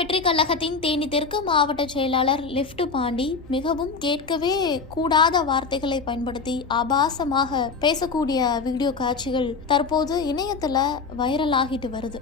வெற்றி கழகத்தின் தேனி தெற்கு மாவட்ட செயலாளர் லிப்ட் பாண்டி மிகவும் கேட்கவே கூடாத வார்த்தைகளை பயன்படுத்தி ஆபாசமாக பேசக்கூடிய வீடியோ காட்சிகள் தற்போது இணையத்துல வைரல் ஆகிட்டு வருது.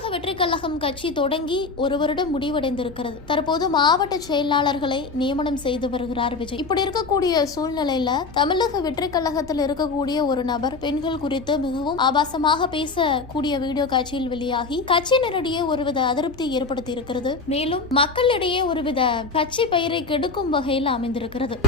தமிழக வெற்றி கழகம் கட்சி தொடங்கி ஒரு வருடம் முடிவடைந்திருக்கிறது. தற்போது மாவட்ட செயலாளர்களை நியமனம் செய்து வருகிறார் விஜய். இப்படி இருக்கக்கூடிய சூழ்நிலையில தமிழக வெற்றி கழகத்தில் இருக்கக்கூடிய ஒரு நபர் பெண்கள் குறித்து மிகவும் ஆபாசமாக பேசக்கூடிய வீடியோ காட்சியில் வெளியாகி கட்சியினரிடையே ஒருவித அதிருப்தி ஏற்படுத்தி இருக்கிறது மேலும் மக்களிடையே ஒருவித கட்சி பெயரை கெடுக்கும் வகையில் அமைந்திருக்கிறது.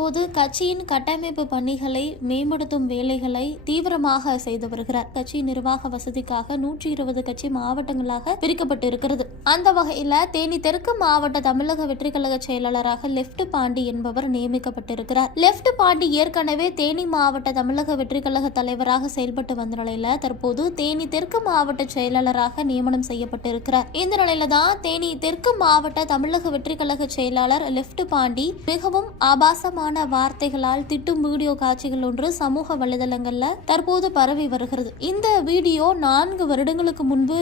தற்போது கட்சியின் கட்டமைப்பு பணிகளை மேம்படுத்தும் வேலைகளை தீவிரமாக செய்து வருகிறார். கட்சி நிர்வாக வசதிக்காக நூற்றி இருபது கட்சி மாவட்டங்களாக பிரிக்கப்பட்டு இருக்கிறது அந்த வகையில தேனி தெற்கு மாவட்ட தமிழக வெற்றி கழக செயலாளராக லெப்ட் பாண்டி என்பவர் நியமிக்கப்பட்டிருக்கிறார். லெப்ட் பாண்டி ஏற்கனவே தேனி மாவட்ட தமிழக வெற்றி கழக தலைவராக செயல்பட்டு வந்த நிலையில தற்போது தேனி தெற்கு மாவட்ட செயலாளராக நியமனம் செய்யப்பட்டிருக்கிறார். இந்த நிலையில தான் தேனி தெற்கு மாவட்ட தமிழக வெற்றி கழக செயலாளர் லெப்ட் பாண்டி மிகவும் ஆபாசமான வார்த்தைகளால் திட்டும் வீடியோ காட்சிகள் ஒன்று சமூக வலைதளங்கள்ல தற்போது பரவி வருகிறது. இந்த வீடியோ நான்கு வருடங்களுக்கு முன்பு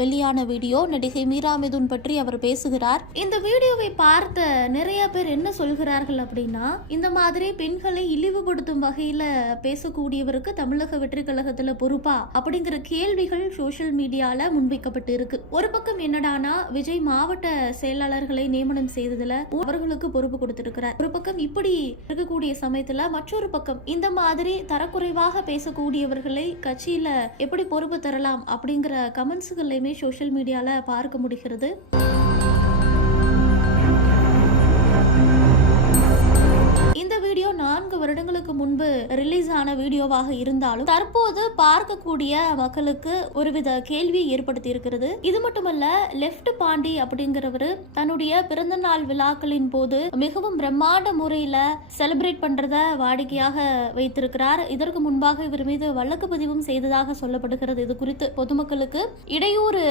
வெளியான வீடியோ. நடிகை மீரா மிதுன் பற்றி அவர் பேசுகிறார். இந்த வீடியோவை பார்த்த நிறைய பேர் என்ன சொல்கிறார்கள் அப்படின்னா இந்த மாதிரி பெண்களை இழிவுபடுத்தும் வகையில பேசக்கூடியவருக்கு தமிழக வெற்றி கழகத்துல பொறுப்பா? அப்படிங்கிற கேள்விகள் சோஷியல் மீடியால முன்வைக்கப்பட்டு இருக்கு ஒரு பக்கம் என்னடானா விஜய் மாவட்ட செயலாளர்களை நியமனம் செய்ததுல அவர்களுக்கு பொறுப்பு கொடுத்திருக்கிறார். ஒரு பக்கம் இப்படி இருக்கக்கூடிய சமயத்துல மற்றொரு பக்கம் இந்த மாதிரி தரக்குறைவாக பேசக்கூடியவர்களை கட்சியில எப்படி பொறுப்பு தரலாம் அப்படிங்கிற கமெண்ட்ஸ்களையுமே சோசியல் மீடியால பார்க்க முடிகிறது. ரிலீஸ் ஆன வீடியோவாக இருந்தாலும் தற்போது பார்க்கக்கூடிய மக்களுக்கு ஒருவித கேள்வியை ஏற்படுத்தி இருக்கிறது இது மட்டுமல்ல லெஃப்ட் பாண்டி அப்படிங்கிறவரு தன்னுடைய பிறந்தநாள் விழாக்களின் போது மிகவும் பிரம்மாண்ட முறையில செலிப்ரேட் பண்றத வாடிக்கையாக வைத்திருக்கிறார். இதற்கு முன்பாக இவர் மீது வழக்கு பதிவும் செய்ததாக சொல்லப்படுகிறது. இது குறித்து பொதுமக்களுக்கு இடையூறு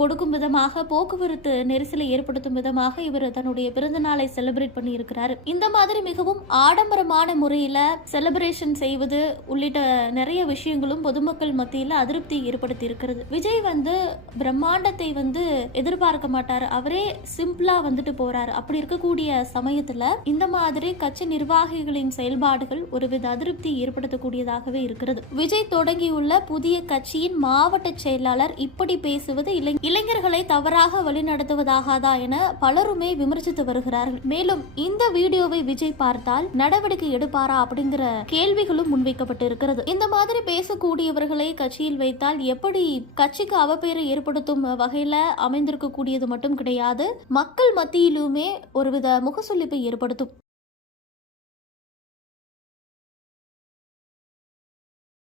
கொடுக்கும் விதமாக போக்குவரத்து நெரிசலை ஏற்படுத்தும் விதமாக இவர் தன்னுடைய பிறந்த நாளை செலிப்ரேட் பண்ணி இருக்கிறார் இந்த மாதிரி மிகவும் ஆடம்பரமான முறையில செலிப்ரேஷன் செய்வது உள்ளிட்ட நிறைய விஷயங்களும் பொதுமக்கள் மத்தியில் அதிருப்தி ஏற்படுத்தி இருக்கிறது விஜய் வந்து பிரம்மாண்டத்தை வந்து எதிர்பார்க்க மாட்டார். அவரே சிம்பிளா வந்துட்டு போறாரு. அப்படி இருக்கக்கூடிய சமயத்துல இந்த மாதிரி கட்சி நிர்வாகிகளின் செயல்பாடுகள் ஒருவித அதிருப்தி ஏற்படுத்தக்கூடியதாகவே இருக்கிறது. விஜய் தொடங்கியுள்ள புதிய கட்சியின் மாவட்ட செயலாளர் இப்படி பேசுவது இளைஞர்களை தவறாக வழிநடத்துவதாகாதா என பலருமே விமர்சித்து வருகிறார்கள். மேலும் இந்த வீடியோவை விஜய் பார்த்தால் நடவடிக்கை எடுப்பாரா அப்படிங்கிற கேள்விகளும் முன்வைக்கப்பட்டு இருக்கிறது இந்த மாதிரி பேசக்கூடியவர்களை கட்சியில் வைத்தால் எப்படி கட்சிக்கு அவப்பெயரை ஏற்படுத்தும் வகையில அமைந்திருக்கக்கூடியது மட்டும் கிடையாது மக்கள் மத்தியிலுமே ஒருவித முகசுளிப்பை ஏற்படுத்தும்.